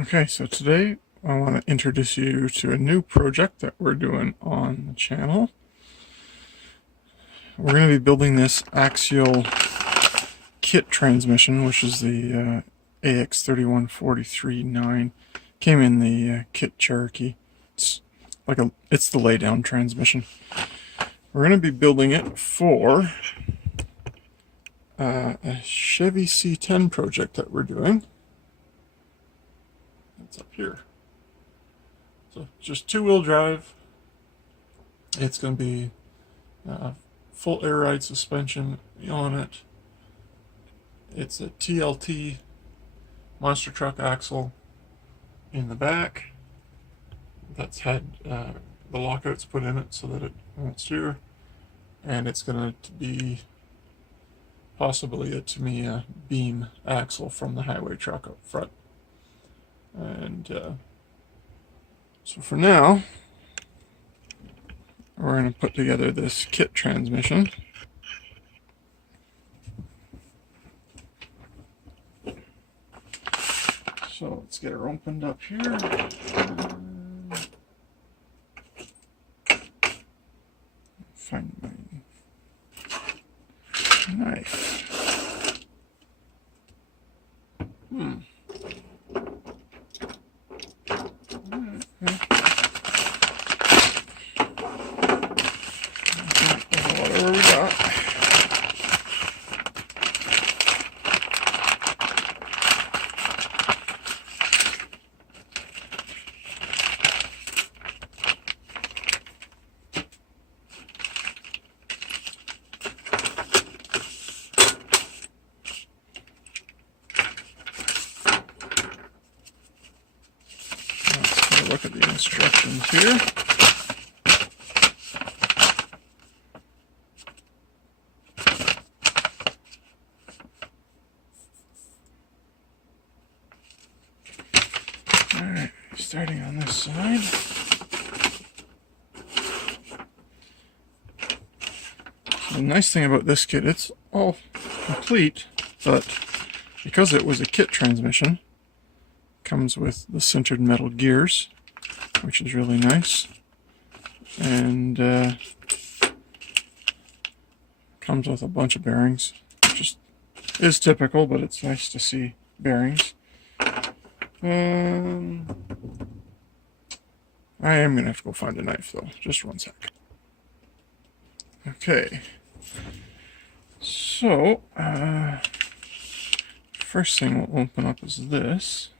Okay, so today I want to introduce you to a new project that we're doing on the channel. We're going to be building this axial kit transmission, which is the AX3143-9. Came in the kit Cherokee. It's the laydown transmission. We're going to be building it for a Chevy C10 project that we're doing. It's up here. So just two-wheel drive. It's going to be full air ride suspension on it. It's a TLT monster truck axle in the back that's had the lockouts put in it so that it won't steer, and it's going to be possibly a Tamiya beam axle from the highway truck up front. And so for now, we're going to put together this kit transmission. So let's get her opened up here. Find my knife. Whatever we got. Look at the instructions here. Alright, starting on this side. So the nice thing about this kit, it's all complete, but because it was a kit transmission, it comes with the sintered metal gears, which is really nice, and comes with a bunch of bearings, which is typical, but it's nice to see bearings. I am gonna have to go find a knife though, just one sec. Okay, so first thing we'll open up is this.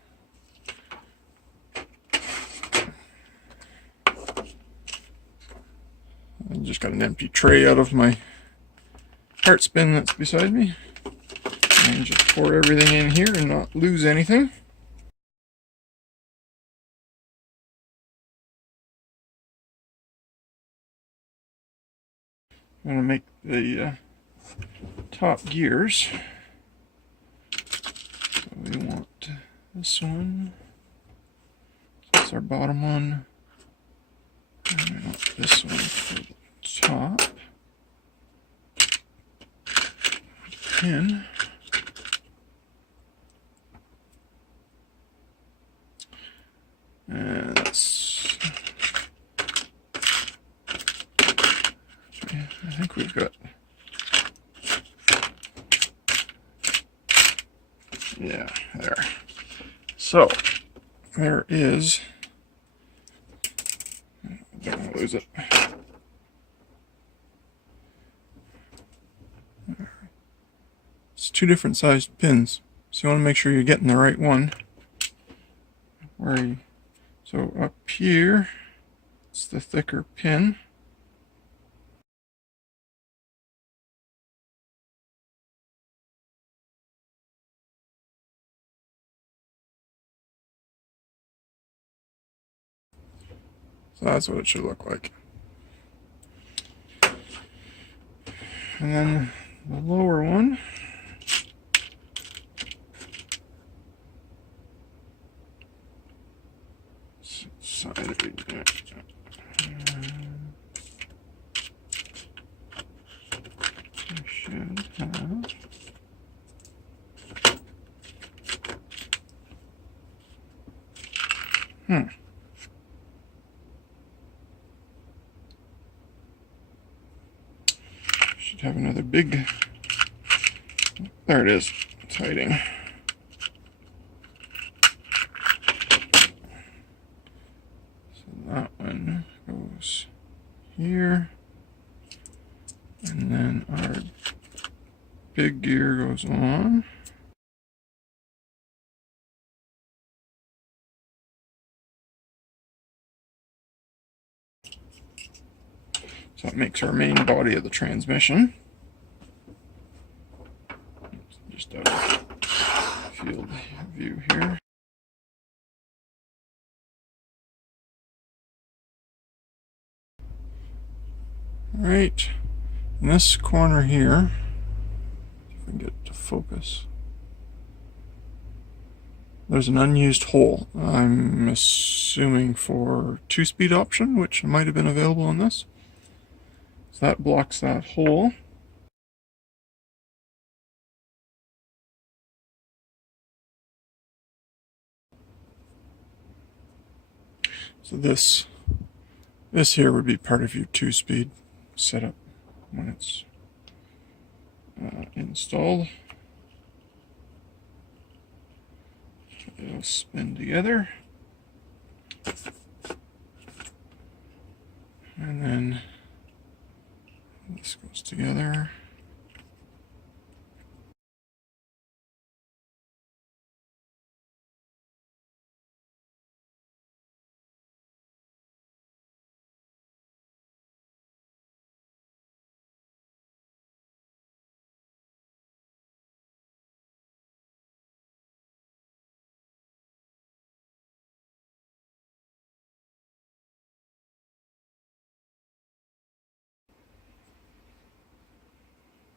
I just got an empty tray out of my heart spin that's beside me, and just pour everything in here and not lose anything. I'm going to make the top gears. So we want this one. That's our bottom one. And we want this one for the top. Pin. And that's, I think we've got, yeah, there. So there is, don't want to lose it. It's two different sized pins, so you want to make sure you're getting the right one. So up here, it's the thicker pin. So that's what it should look like. And then the lower one, side of it. I should have. Should have another big... There it is. It's hiding. So that one goes here. And then our big gear goes on. So that makes our main body of the transmission. Just out of field view here. Alright, in this corner here, if I can get it to focus, there's an unused hole. I'm assuming for 2-speed option, which might have been available on this. So that blocks that hole. So this here would be part of your 2-speed setup when it's installed. It'll spin together, and then this goes together.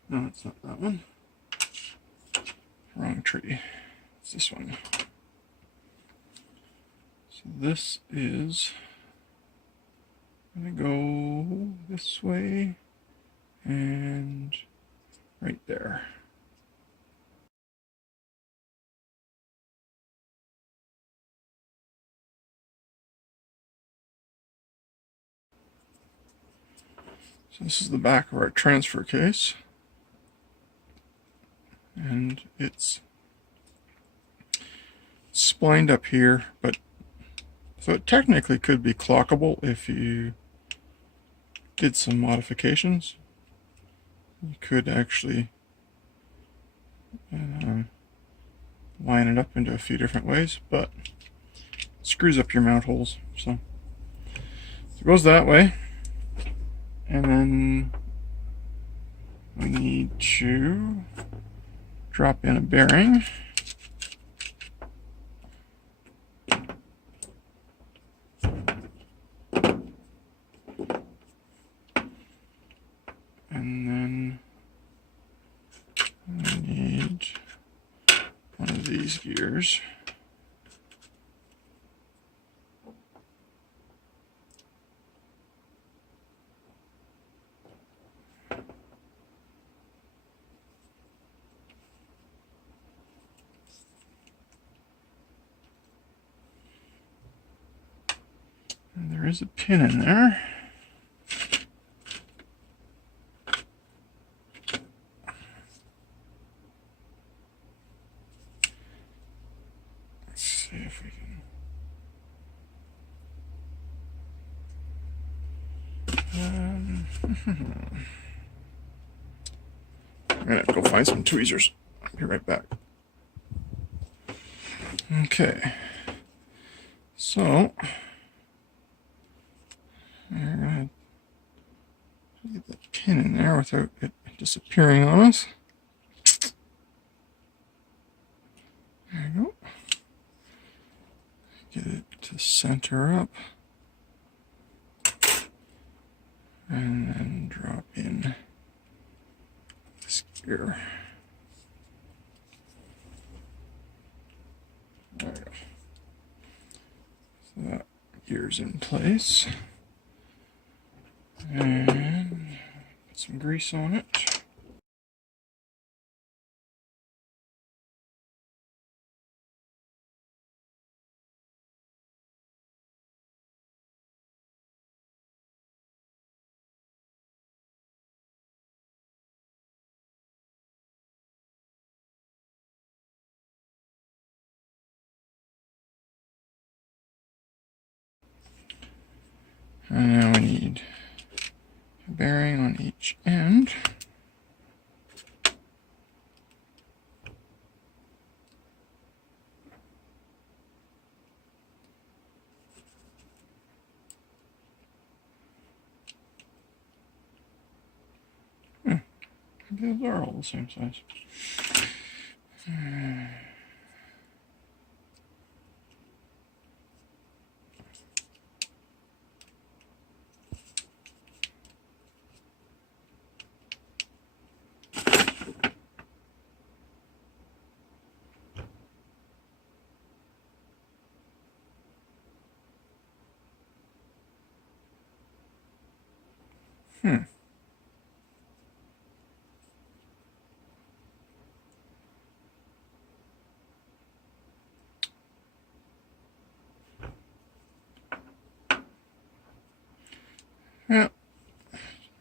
No, it's not that one. Wrong tree. It's this one. So this is going to go this way and right there. So this is the back of our transfer case, and it's splined up here, but so it technically could be clockable if you did some modifications. You could actually line it up into a few different ways, but it screws up your mount holes. So it goes that way. And then we need to drop in a bearing. And then we need one of these gears. And there is a pin in there. Let's see if we can. I'm gonna go find some tweezers. I'll be right back. Okay. So we're gonna get the pin in there without it disappearing on us. There you go. Get it to center up. And then drop in this gear. There we go. So that gear's in place. And put some grease on it. And now we need a bearing on each end. These are all the same size.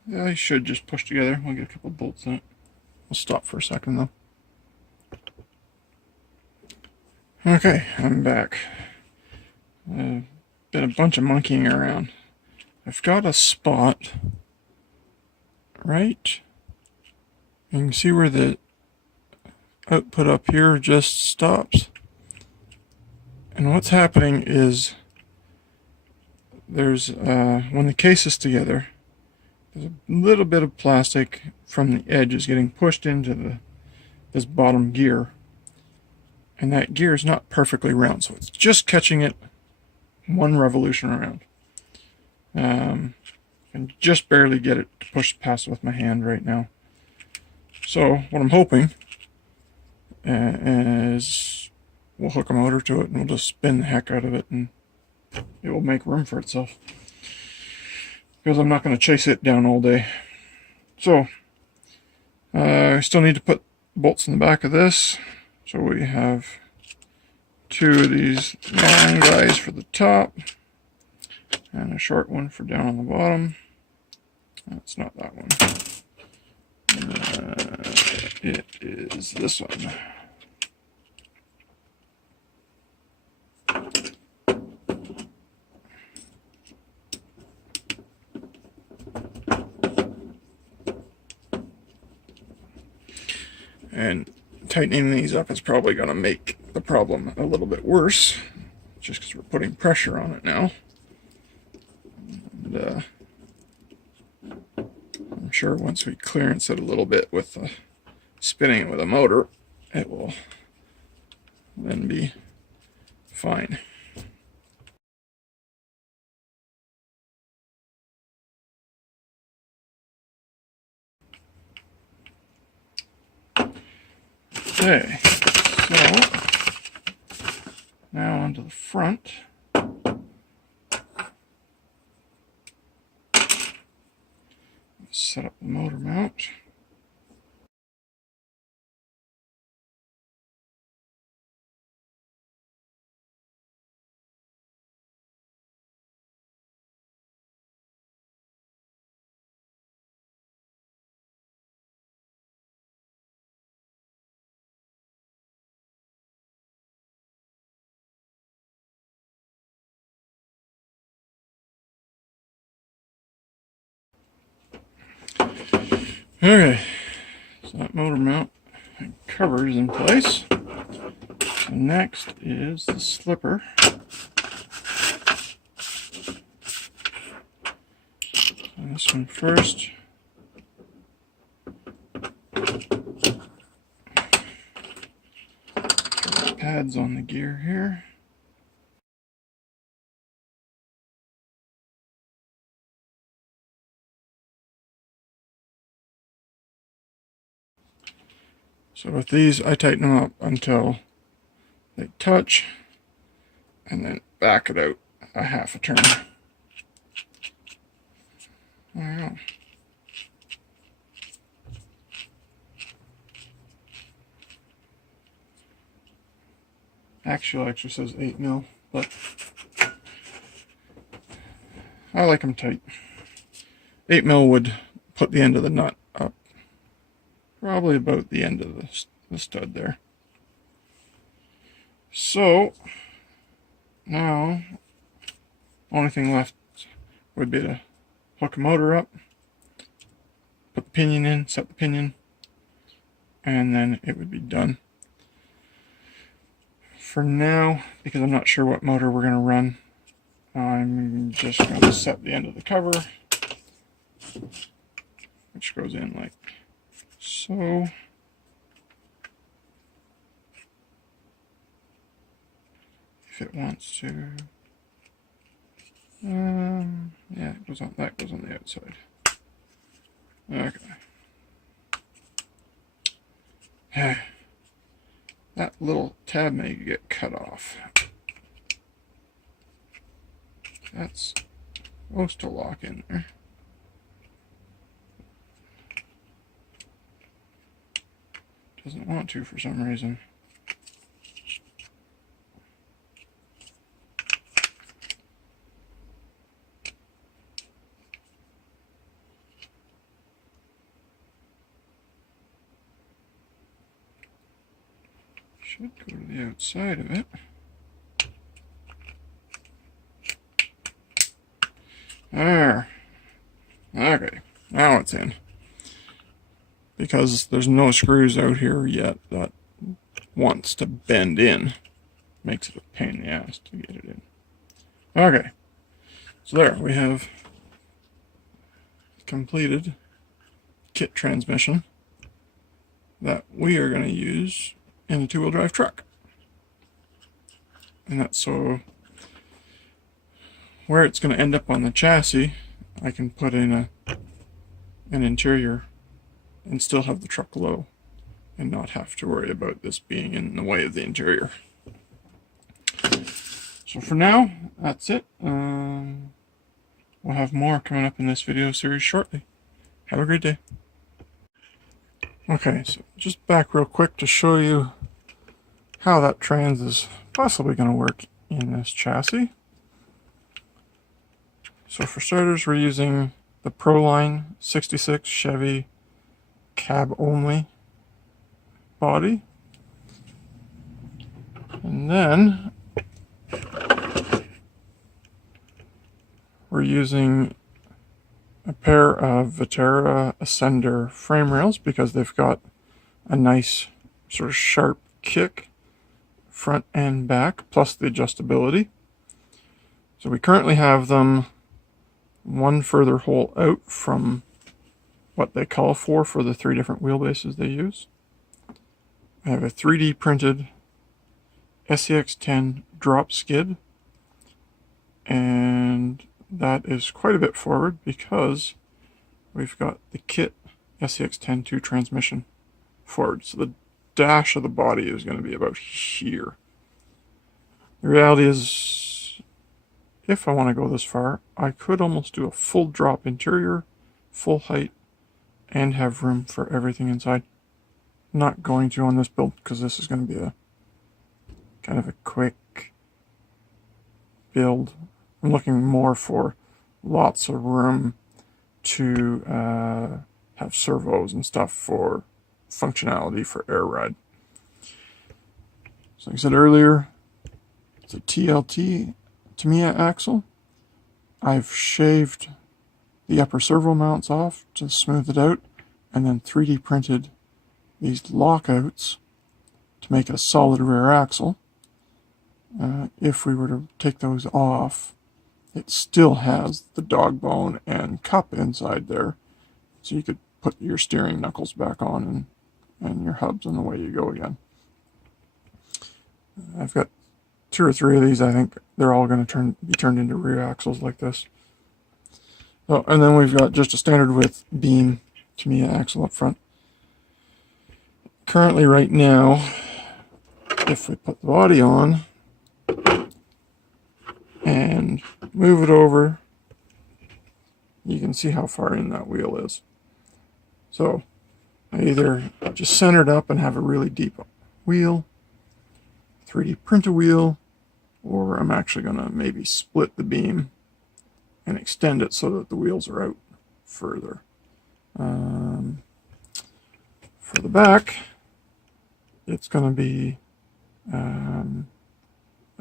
Yeah, they should just push together. We'll get a couple bolts in it. We'll stop for a second though. Okay, I'm back. Been a bunch of monkeying around. I've got a spot right. You can see where the output up here just stops. And what's happening is there's, when the case is together, there's a little bit of plastic from the edges getting pushed into this bottom gear. And that gear is not perfectly round, so it's just catching it one revolution around. And just barely get it to push past with my hand right now. So what I'm hoping is we'll hook a motor to it and we'll just spin the heck out of it and it will make room for itself. Because I'm not going to chase it down all day. So I still need to put bolts in the back of this. So we have two of these long guys for the top and a short one for down on the bottom. That's not that one. It is this one. And tightening these up is probably going to make the problem a little bit worse, just because we're putting pressure on it now. And I'm sure once we clearance it a little bit with spinning it with a motor, it will then be fine. Okay, so now onto the front. Set up the motor mount. Okay, so that motor mount and cover is in place. So next is the slipper. So this one first. Pads on the gear here. So with these, I tighten them up until they touch and then back it out a half a turn. There you go. Actually says 8 mil, but I like them tight. 8 mil would put the end of the nut up probably about the end of the stud there. So now only thing left would be to hook a motor up, put the pinion in, set the pinion, and then it would be done. For now, because I'm not sure what motor we're going to run, I'm just going to set the end of the cover, which goes in like so. If it wants to, yeah, it goes on. That goes on the outside. Okay. That little tab may get cut off. That's supposed to lock in there. Doesn't want to for some reason. Should go to the outside of it. There. Okay, now it's in. Because there's no screws out here yet that wants to bend in. Makes it a pain in the ass to get it in. Okay, so there we have completed kit transmission that we are going to use in a two-wheel drive truck. And that's so where it's going to end up on the chassis, I can put in an interior and still have the truck low and not have to worry about this being in the way of the interior. So for now, that's it. We'll have more coming up in this video series shortly. Have a great day. Okay, so just back real quick to show you how that trans is possibly going to work in this chassis. So for starters, we're using the Proline 66 Chevy cab only body. And then we're using a pair of Viterra Ascender frame rails because they've got a nice sort of sharp kick front and back, plus the adjustability. So we currently have them one further hole out from what they call for the three different wheelbases they use. I have a 3D printed c10 drop skid, and that is quite a bit forward because we've got the kit c10 transmission forward. So the dash of the body is going to be about here. The reality is, if I want to go this far, I could almost do a full drop interior, full height, and have room for everything inside. Not going to on this build because this is going to be a kind of a quick build. I'm looking more for lots of room to have servos and stuff for functionality for air ride. So like I said earlier, it's a TLT Tamiya axle. I've shaved the upper servo mounts off to smooth it out, and then 3D printed these lockouts to make a solid rear axle. If we were to take those off, it still has the dog bone and cup inside there, so you could put your steering knuckles back on and your hubs, and away you go again. I've got 2 or 3 of these. I think they're all going to be turned into rear axles like this. Oh, and then we've got just a standard width beam Tamiya axle up front. Currently, right now, if we put the body on and move it over, you can see how far in that wheel is. So I either just center it up and have a really deep wheel, 3D print a wheel, or I'm actually going to maybe split the beam and extend it so that the wheels are out further. For the back, it's going to be a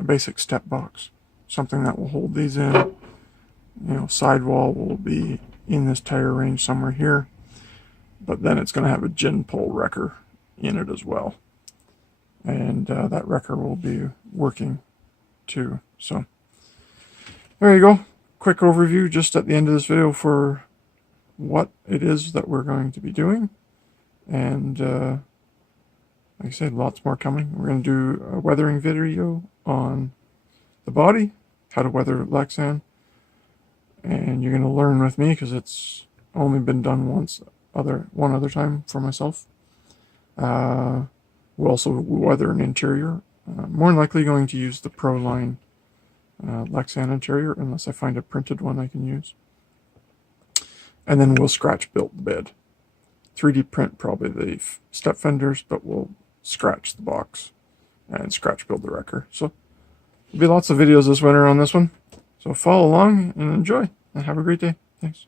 basic step box, something that will hold these in sidewall will be in this tire range somewhere here, but then it's going to have a gin pole wrecker in it as well, and that wrecker will be working too. So there you go, quick overview just at the end of this video for what it is that we're going to be doing. And like I said, lots more coming. We're going to do a weathering video on the body, how to weather Lexan, and you're going to learn with me because it's only been done one other time for myself. We'll also weather an interior. More than likely going to use the Pro Line Lexan interior unless I find a printed one I can use. And then we'll scratch build the bed. 3D print probably the step fenders, but we'll scratch the box and scratch build the wrecker. So there'll be lots of videos this winter on this one. So follow along and enjoy, and have a great day. Thanks.